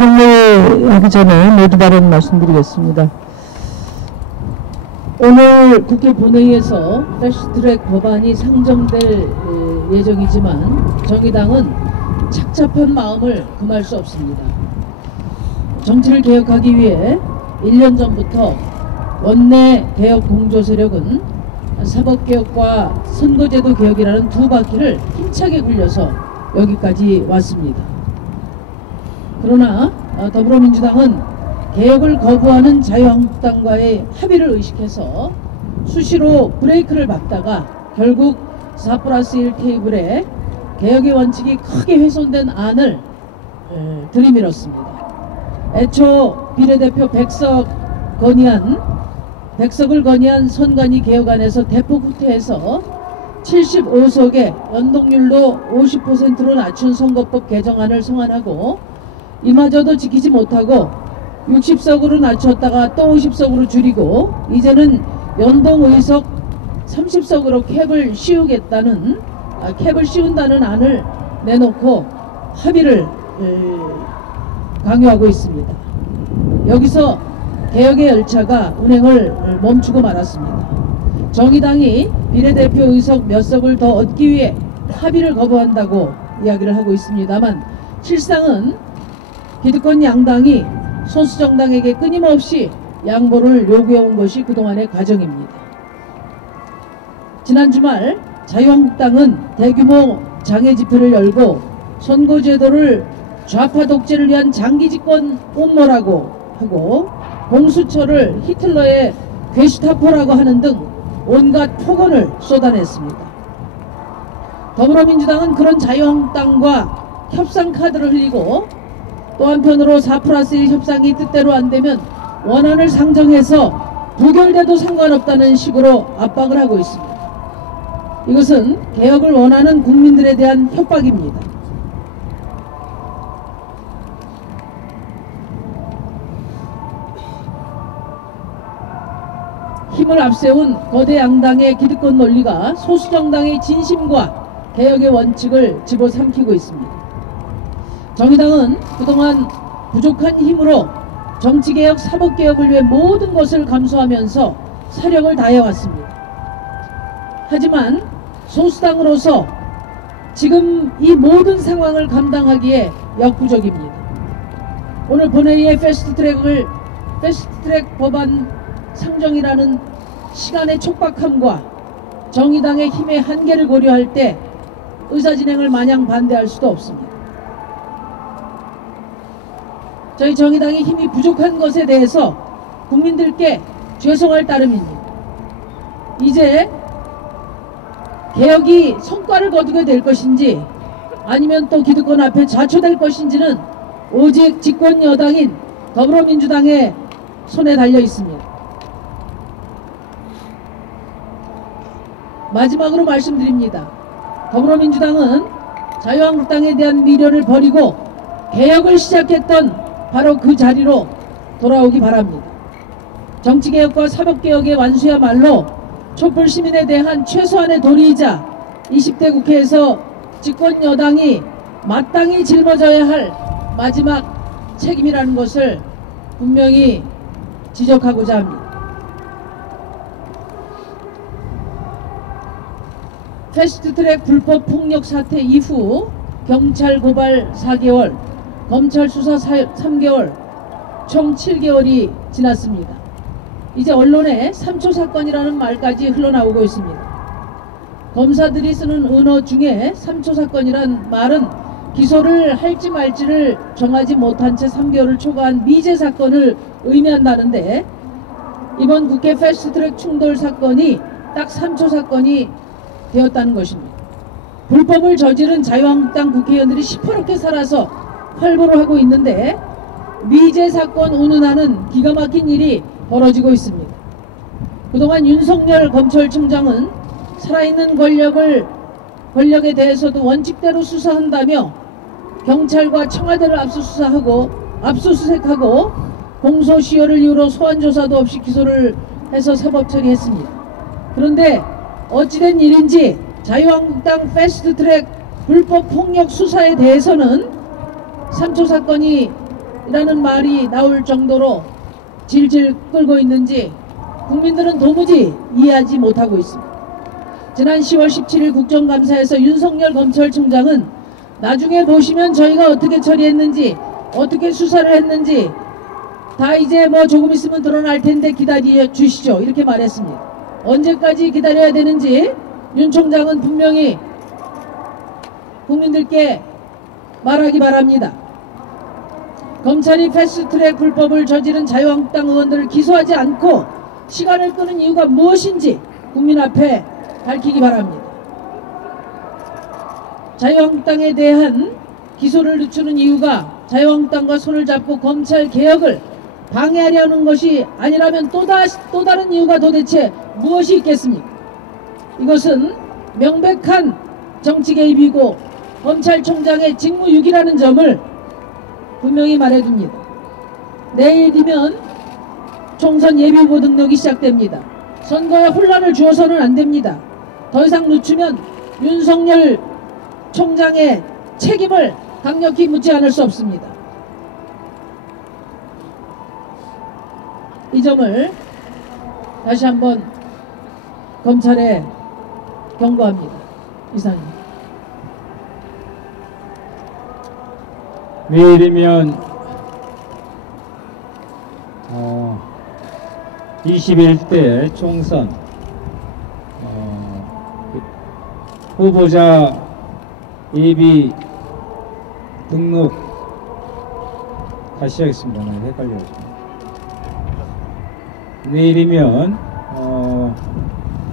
상례하기 전에 모두 발언 말씀드리겠습니다. 오늘 국회 본회의에서 패스트트랙 법안이 상정될 예정이지만 정의당은 착잡한 마음을 금할 수 없습니다. 정치를 개혁하기 위해 1년 전부터 원내 개혁 공조 세력은 사법개혁과 선거제도 개혁이라는 두 바퀴를 힘차게 굴려서 여기까지 왔습니다. 그러나 더불어민주당은 개혁을 거부하는 자유한국당과의 합의를 의식해서 수시로 브레이크를 밟다가 결국 4+1 테이블에 개혁의 원칙이 크게 훼손된 안을 들이밀었습니다. 애초 비례대표 100석을 건의한 선관위 개혁안에서 대폭 후퇴해서 75석에 연동률로 50%로 낮춘 선거법 개정안을 송환하고 이마저도 지키지 못하고 60석으로 낮췄다가 또 50석으로 줄이고 이제는 연동의석 30석으로 캡을 씌운다는 안을 내놓고 합의를 강요하고 있습니다. 여기서 개혁의 열차가 운행을 멈추고 말았습니다. 정의당이 비례대표 의석 몇 석을 더 얻기 위해 합의를 거부한다고 이야기를 하고 있습니다만 실상은 기득권 양당이 소수정당에게 끊임없이 양보를 요구해온 것이 그동안의 과정입니다. 지난 주말 자유한국당은 대규모 장애 집회를 열고 선거제도를 좌파 독재를 위한 장기집권 음모라고 하고 공수처를 히틀러의 괴슈타포라고 하는 등 온갖 폭언을 쏟아냈습니다. 더불어민주당은 그런 자유한국당과 협상 카드를 흘리고 또 한편으로 4+1 협상이 뜻대로 안되면 원안을 상정해서 부결돼도 상관없다는 식으로 압박을 하고 있습니다. 이것은 개혁을 원하는 국민들에 대한 협박입니다. 힘을 앞세운 거대 양당의 기득권 논리가 소수정당의 진심과 개혁의 원칙을 집어삼키고 있습니다. 정의당은 그동안 부족한 힘으로 정치개혁, 사법개혁을 위해 모든 것을 감수하면서 사력을 다해왔습니다. 하지만 소수당으로서 지금 이 모든 상황을 감당하기에 역부족입니다. 오늘 본회의의 패스트트랙 법안 상정이라는 시간의 촉박함과 정의당의 힘의 한계를 고려할 때 의사진행을 마냥 반대할 수도 없습니다. 저희 정의당이 힘이 부족한 것에 대해서 국민들께 죄송할 따름입니다. 이제 개혁이 성과를 거두게 될 것인지 아니면 또 기득권 앞에 좌초될 것인지는 오직 집권 여당인 더불어민주당의 손에 달려 있습니다. 마지막으로 말씀드립니다. 더불어민주당은 자유한국당에 대한 미련을 버리고 개혁을 시작했던 바로 그 자리로 돌아오기 바랍니다. 정치개혁과 사법개혁의 완수야말로 촛불 시민에 대한 최소한의 도리이자 20대 국회에서 집권 여당이 마땅히 짊어져야 할 마지막 책임이라는 것을 분명히 지적하고자 합니다. 패스트트랙 불법 폭력 사태 이후 경찰 고발 4개월, 검찰 수사 3개월, 총 7개월이 지났습니다. 이제 언론에 3초 사건이라는 말까지 흘러나오고 있습니다. 검사들이 쓰는 언어 중에 3초 사건이란 말은 기소를 할지 말지를 정하지 못한 채 3개월을 초과한 미제 사건을 의미한다는데 이번 국회 패스트트랙 충돌 사건이 딱 3초 사건이 되었다는 것입니다. 불법을 저지른 자유한국당 국회의원들이 시퍼렇게 살아서 활보를 하고 있는데 미제 사건 운운하는 기가 막힌 일이 벌어지고 있습니다. 그동안 윤석열 검찰총장은 살아있는 권력에 대해서도 원칙대로 수사한다며 경찰과 청와대를 압수수색하고 공소시효를 이유로 소환조사도 없이 기소를 해서 사법 처리했습니다. 그런데 어찌된 일인지 자유한국당 패스트트랙 불법 폭력 수사에 대해서는 3초 사건이 이라는 말이 나올 정도로 질질 끌고 있는지 국민들은 도무지 이해하지 못하고 있습니다. 지난 10월 17일 국정감사에서 윤석열 검찰총장은 나중에 보시면 저희가 어떻게 처리했는지 어떻게 수사를 했는지 다 이제 뭐 조금 있으면 드러날 텐데 기다려 주시죠, 이렇게 말했습니다. 언제까지 기다려야 되는지 윤 총장은 분명히 국민들께 말하기 바랍니다. 검찰이 패스트트랙 불법을 저지른 자유한국당 의원들을 기소하지 않고 시간을 끄는 이유가 무엇인지 국민 앞에 밝히기 바랍니다. 자유한국당에 대한 기소를 늦추는 이유가 자유한국당과 손을 잡고 검찰 개혁을 방해하려는 것이 아니라면 또 다른 이유가 도대체 무엇이 있겠습니까? 이것은 명백한 정치 개입이고 검찰총장의 직무유기라는 점을 분명히 말해둡니다. 내일이면 총선 예비후보 등록이 시작됩니다. 선거에 혼란을 주어서는 안됩니다. 더 이상 늦추면 윤석열 총장의 책임을 강력히 묻지 않을 수 없습니다. 이 점을 다시 한번 검찰에 경고합니다. 이상입니다. 내일이면 21대 총선 후보자 예비 등록 다시 하겠습니다. 헷갈려가지고. 내일이면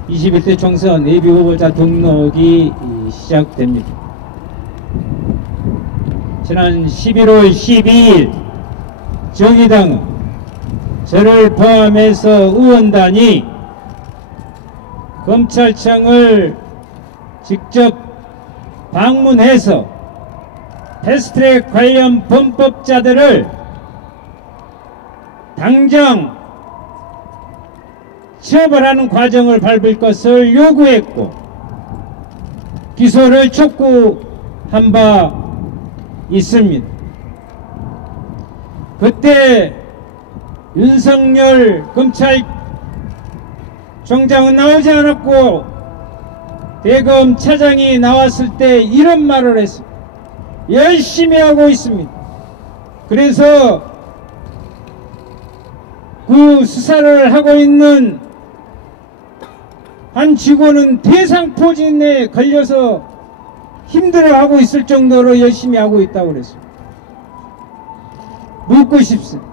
21대 총선 예비 후보자 등록이 시작됩니다. 지난 11월 12일 정의당은 저를 포함해서 의원단이 검찰청을 직접 방문해서 패스트트랙 관련 범법자들을 당장 처벌하는 과정을 밟을 것을 요구했고 기소를 촉구한 바 있습니다. 그때 윤석열 검찰총장은 나오지 않았고 대검 차장이 나왔을 때 이런 말을 했습니다. 열심히 하고 있습니다. 그래서 그 수사를 하고 있는 한 직원은 대상포진에 걸려서 힘들어하고 있을 정도로 열심히 하고 있다고 그랬습니다. 묻고 싶습니다.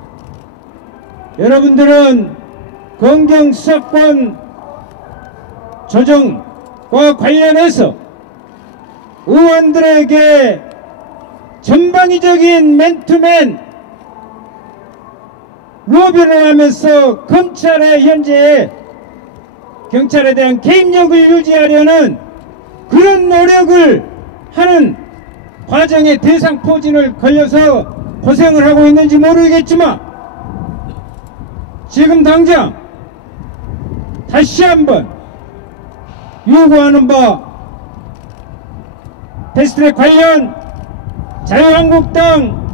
여러분들은 검경수사권 조정과 관련해서 의원들에게 전방위적인 맨투맨 로비를 하면서 검찰의 현재의 경찰에 대한 개입력을 유지하려는 그런 노력을 하는 과정에 대상포진을 걸려서 고생을 하고 있는지 모르겠지만 지금 당장 다시 한번 요구하는 바 패스트트랙 관련 자유한국당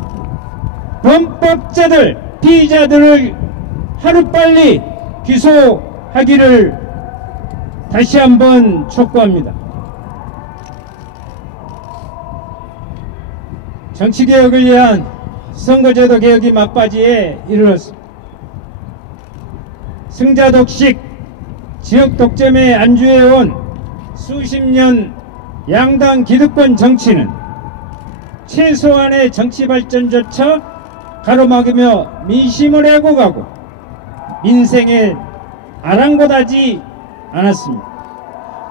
범법자들 피의자들을 하루빨리 기소하기를 다시 한번 촉구합니다. 정치개혁을 위한 선거제도 개혁이 막바지에 이르렀습니다. 승자독식 지역 독점에 안주해온 수십 년 양당 기득권 정치는 최소한의 정치 발전조차 가로막으며 민심을 왜곡하고 민생에 아랑곳하지 않았습니다.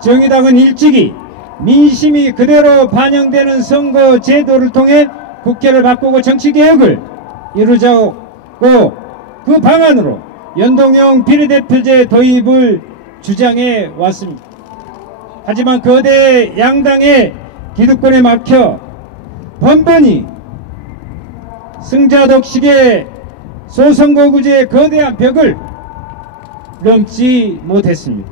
정의당은 일찍이 민심이 그대로 반영되는 선거 제도를 통해 국회를 바꾸고 정치개혁을 이루자고 그 방안으로 연동형 비례대표제 도입을 주장해 왔습니다. 하지만 거대 양당의 기득권에 막혀 번번이 승자독식의 소선거구제의 거대한 벽을 넘지 못했습니다.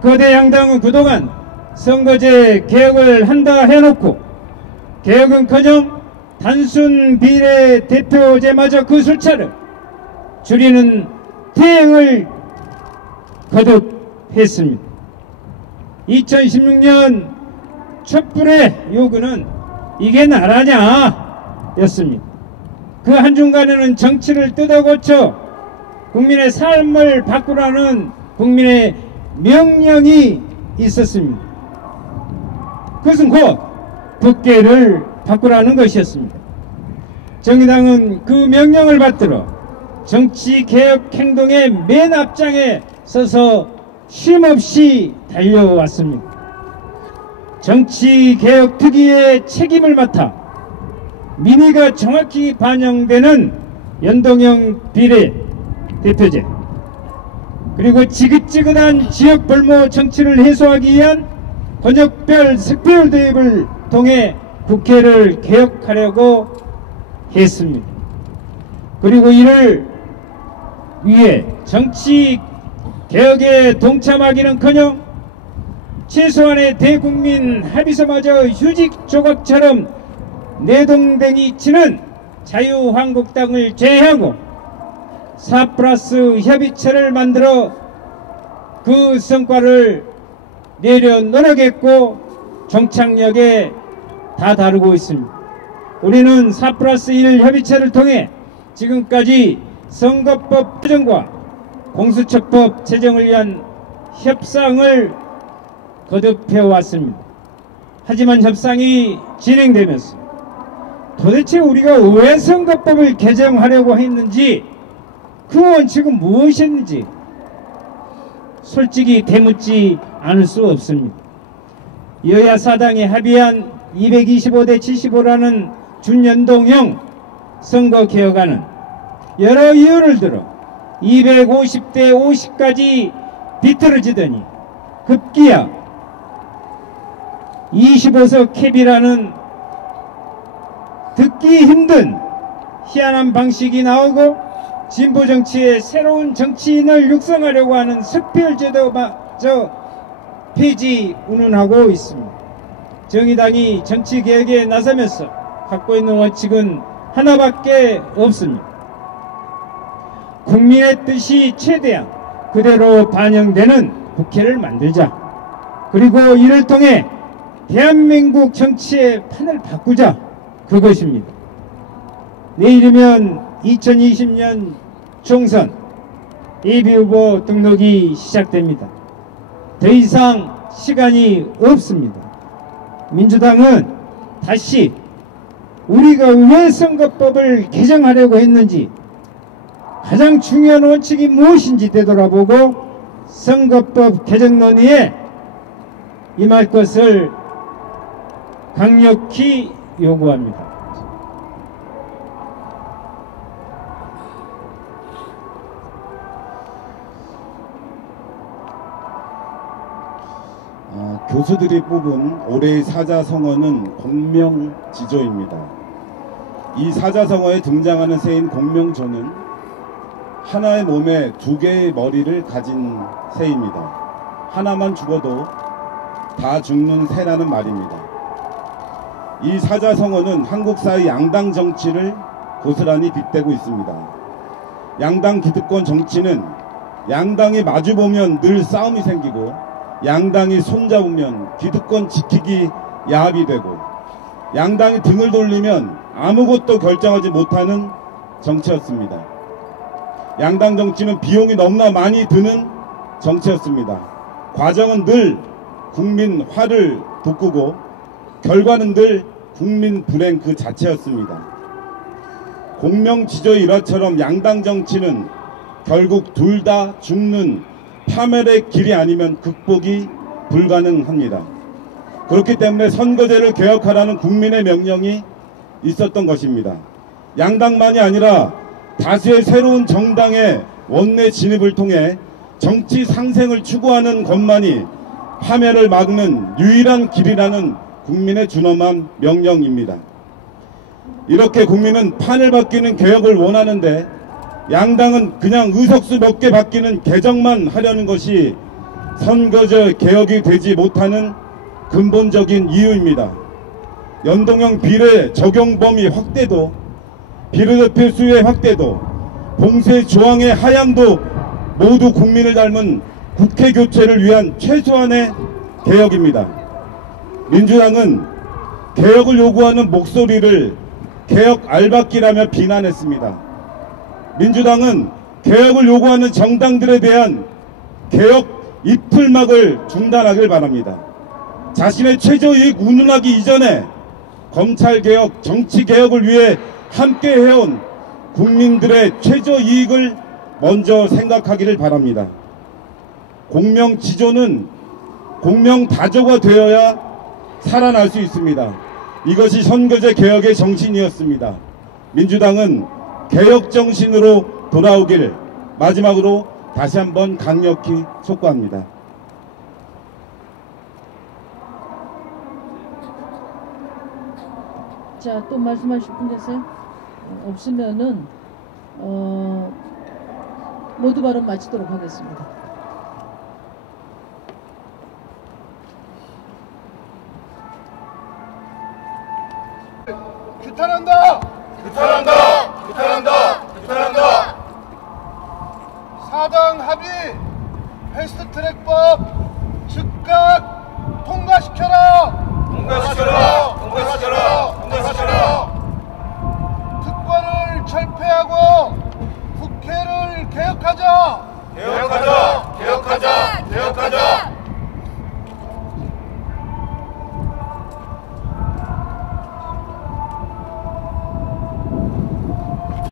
거대 양당은 그동안 선거제 개혁을 한다 해놓고 개혁은커녕 단순 비례대표제마저 그 숫자를 줄이는 대행을 거듭했습니다. 2016년 촛불의 요구는 이게 나라냐 였습니다. 그 한중간에는 정치를 뜯어고쳐 국민의 삶을 바꾸라는 국민의 명령이 있었습니다. 그것은 곧 국회를 바꾸라는 것이었습니다. 정의당은 그 명령을 받들어 정치개혁 행동의 맨 앞장에 서서 쉼없이 달려왔습니다. 정치개혁 특위의 책임을 맡아 민의가 정확히 반영되는 연동형 비례대표제, 그리고 지긋지긋한 지역 볼모 정치를 해소하기 위한 권역별 득표율 도입을 통해 국회를 개혁하려고 했습니다. 그리고 이를 위해 정치 개혁에 동참하기는커녕 최소한의 대국민 합의서마저 휴직 조각처럼 내동댕이 치는 자유한국당을 제외하고 4+ 협의체를 만들어 그 성과를 내려놓겠고 정착력에 다 다루고 있습니다. 우리는 4+1 협의체를 통해 지금까지 선거법 개정과 공수처법 제정을 위한 협상을 거듭해왔습니다. 하지만 협상이 진행되면서 도대체 우리가 왜 선거법을 개정하려고 했는지, 그 원칙은 무엇이었는지 솔직히 되묻지 않을 수 없습니다. 여야 사당이 합의한 225대 75라는 준연동형 선거개혁안은 여러 이유를 들어 250대 50까지 비틀어지더니 급기야 25석 캡이라는 듣기 힘든 희한한 방식이 나오고 진보 정치의 새로운 정치인을 육성하려고 하는 득표제도마저 폐지 운운하고 있습니다. 정의당이 정치개혁에 나서면서 갖고 있는 원칙은 하나밖에 없습니다. 국민의 뜻이 최대한 그대로 반영되는 국회를 만들자. 그리고 이를 통해 대한민국 정치의 판을 바꾸자. 그것입니다. 내일이면 2020년 총선 예비후보 등록이 시작됩니다. 더 이상 시간이 없습니다. 민주당은 다시 우리가 왜 선거법을 개정하려고 했는지, 가장 중요한 원칙이 무엇인지 되돌아보고 선거법 개정 논의에 임할 것을 강력히 요구합니다. 교수들이 뽑은 올해의 사자성어는 공명지조입니다. 이 사자성어에 등장하는 새인 공명조는 하나의 몸에 2개의 머리를 가진 새입니다. 하나만 죽어도 다 죽는 새라는 말입니다. 이 사자성어는 한국 사회 양당 정치를 고스란히 빗대고 있습니다. 양당 기득권 정치는 양당이 마주보면 늘 싸움이 생기고, 양당이 손잡으면 기득권 지키기 야합이 되고, 양당이 등을 돌리면 아무것도 결정하지 못하는 정치였습니다. 양당 정치는 비용이 너무나 많이 드는 정치였습니다. 과정은 늘 국민 화를 돋구고 결과는 늘 국민 불행 그 자체였습니다. 공명지조의 일화처럼 양당 정치는 결국 둘 다 죽는 파멸의 길이 아니면 극복이 불가능합니다. 그렇기 때문에 선거제를 개혁하라는 국민의 명령이 있었던 것입니다. 양당만이 아니라 다수의 새로운 정당의 원내 진입을 통해 정치 상생을 추구하는 것만이 파멸을 막는 유일한 길이라는 국민의 준엄한 명령입니다. 이렇게 국민은 판을 바뀌는 개혁을 원하는데, 양당은 그냥 의석수 몇 개 바뀌는 개정만 하려는 것이 선거제 개혁이 되지 못하는 근본적인 이유입니다. 연동형 비례 적용 범위 확대도, 비례대표 수의 확대도, 봉쇄 조항의 하향도 모두 국민을 닮은 국회 교체를 위한 최소한의 개혁입니다. 민주당은 개혁을 요구하는 목소리를 개혁 알박기라며 비난했습니다. 민주당은 개혁을 요구하는 정당들에 대한 개혁 이풀막을 중단하길 바랍니다. 자신의 최저이익 운운하기 이전에 검찰개혁, 정치개혁을 위해 함께 해온 국민들의 최저이익을 먼저 생각하기를 바랍니다. 공명지조는 공명다조가 되어야 살아날 수 있습니다. 이것이 선거제 개혁의 정신이었습니다. 민주당은 개혁 정신으로 돌아오길 마지막으로 다시 한번 강력히 촉구합니다. 자, 또 말씀하실 분 계세요? 없으면은 모두 발언 마치도록 하겠습니다.